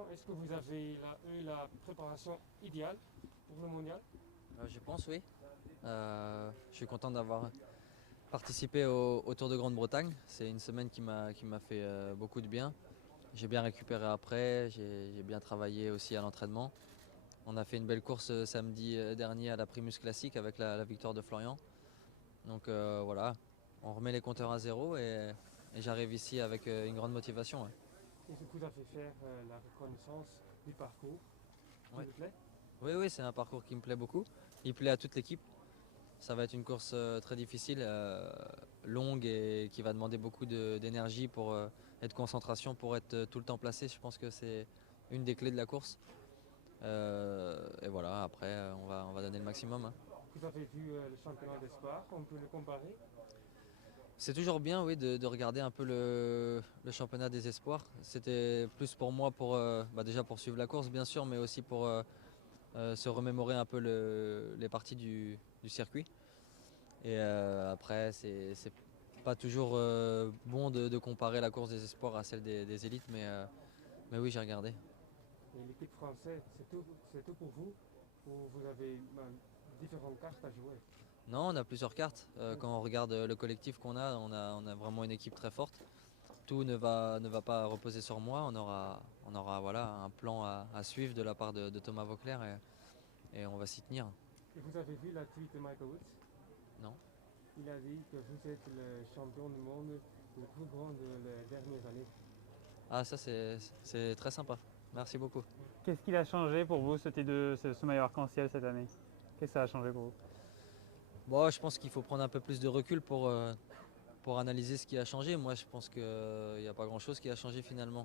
qualification, est-ce que vous avez eu la préparation idéale pour le mondial? Je pense oui. Je suis content d'avoir participé au Tour de Grande-Bretagne. C'est une semaine qui m'a fait beaucoup de bien. J'ai bien récupéré après, j'ai bien travaillé aussi à l'entraînement. On a fait une belle course samedi dernier à la Primus Classique avec la victoire de Florian. Donc voilà, on remet les compteurs à zéro et j'arrive ici avec une grande motivation. Ouais. Est-ce que vous avez fait la reconnaissance du parcours, s'il Ouais. vous plaît? Oui, oui, c'est un parcours qui me plaît beaucoup. Il plaît à toute l'équipe. Ça va être une course très difficile, longue et qui va demander beaucoup d'énergie et de concentration pour être tout le temps placé. Je pense que c'est une des clés de la course. Et voilà, après, on va donner le maximum. Hein. Vous avez vu le championnat d'espoir, on peut le comparer? C'est toujours bien, oui, de regarder un peu le championnat des espoirs. C'était plus pour moi, déjà pour suivre la course, bien sûr, mais aussi pour se remémorer un peu les parties du circuit. Et après, c'est pas toujours bon de comparer la course des espoirs à celle des élites, mais oui, j'ai regardé. Et l'équipe française, c'est tout pour vous? Ou vous avez différentes cartes à jouer? Non, on a plusieurs cartes. Oui. Quand on regarde le collectif qu'on a vraiment une équipe très forte. Tout ne va pas reposer sur moi. On aura voilà, un plan à suivre de la part de Thomas Voeckler et on va s'y tenir. Et vous avez vu la tweet de Michael Woods? Non? Il a dit que vous êtes le champion du monde le plus grand des dernières années. Ah, ça c'est très sympa. Merci beaucoup. Qu'est-ce qu'il a changé pour vous, ce maillot arc-en-ciel cette année? Qu'est-ce que ça a changé pour vous? Bon, je pense qu'il faut prendre un peu plus de recul pour analyser ce qui a changé. Moi, je pense qu'il n'y a pas grand-chose qui a changé finalement.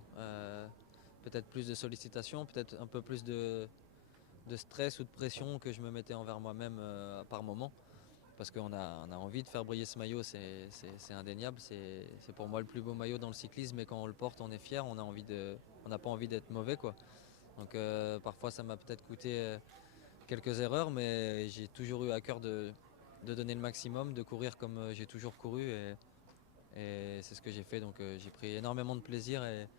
Peut-être plus de sollicitations, peut-être un peu plus de stress ou de pression que je me mettais envers moi-même par moment. Parce qu'on a envie de faire briller ce maillot, c'est indéniable. C'est pour moi le plus beau maillot dans le cyclisme et quand on le porte, on est fier, on n'a pas envie d'être mauvais, quoi. Donc parfois ça m'a peut-être coûté quelques erreurs, mais j'ai toujours eu à cœur de donner le maximum, de courir comme j'ai toujours couru et c'est ce que j'ai fait. Donc j'ai pris énormément de plaisir et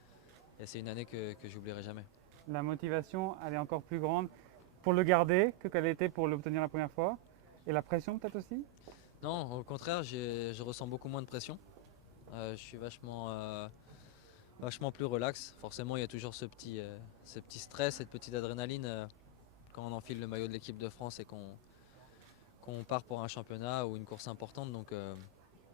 c'est une année que j'oublierai jamais. La motivation, elle est encore plus grande pour le garder qu'elle était pour l'obtenir la première fois. Et la pression peut-être aussi? Non, au contraire, je ressens beaucoup moins de pression. Je suis vachement plus relax. Forcément, il y a toujours ce petit stress, cette petite adrénaline quand on enfile le maillot de l'équipe de France et qu'on part pour un championnat ou une course importante. Donc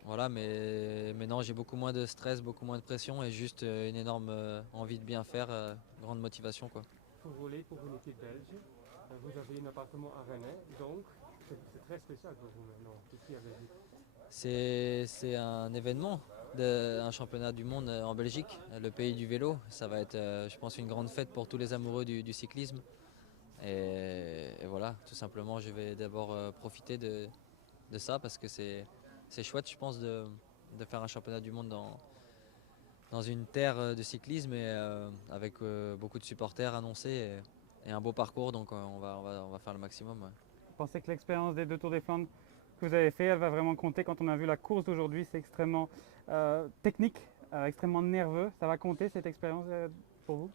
voilà, mais non, j'ai beaucoup moins de stress, beaucoup moins de pression et juste une énorme envie de bien faire, grande motivation, quoi. Vous roulez pour une équipe belge. Vous avez un appartement à Rennes, donc c'est très spécial pour vous maintenant, ici à Belgique. C'est un événement, un championnat du monde en Belgique, le pays du vélo. Ça va être, je pense, une grande fête pour tous les amoureux du cyclisme. Et voilà, tout simplement, je vais d'abord profiter de ça parce que c'est chouette, je pense, de faire un championnat du monde dans une terre de cyclisme et avec beaucoup de supporters annoncés et un beau parcours. Donc on va faire le maximum. Ouais. Vous pensez que l'expérience des deux Tours des Flandres que vous avez fait, elle va vraiment compter quand on a vu la course d'aujourd'hui? C'est extrêmement technique, extrêmement nerveux. Ça va compter cette expérience pour vous?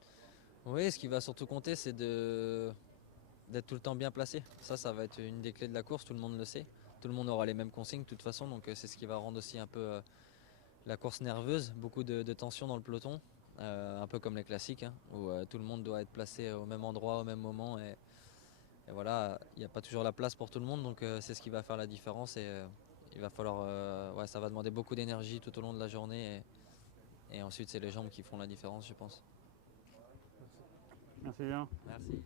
Oui, ce qui va surtout compter, c'est d'être tout le temps bien placé. Ça va être une des clés de la course, tout le monde le sait. Tout le monde aura les mêmes consignes de toute façon, donc c'est ce qui va rendre aussi un peu la course nerveuse, beaucoup de tension dans le peloton, un peu comme les classiques, hein, où tout le monde doit être placé au même endroit, au même moment, et voilà, il n'y a pas toujours la place pour tout le monde, donc c'est ce qui va faire la différence, et il va falloir, ouais, ça va demander beaucoup d'énergie tout au long de la journée, et ensuite c'est les jambes qui font la différence, je pense. Merci. Merci bien. Merci.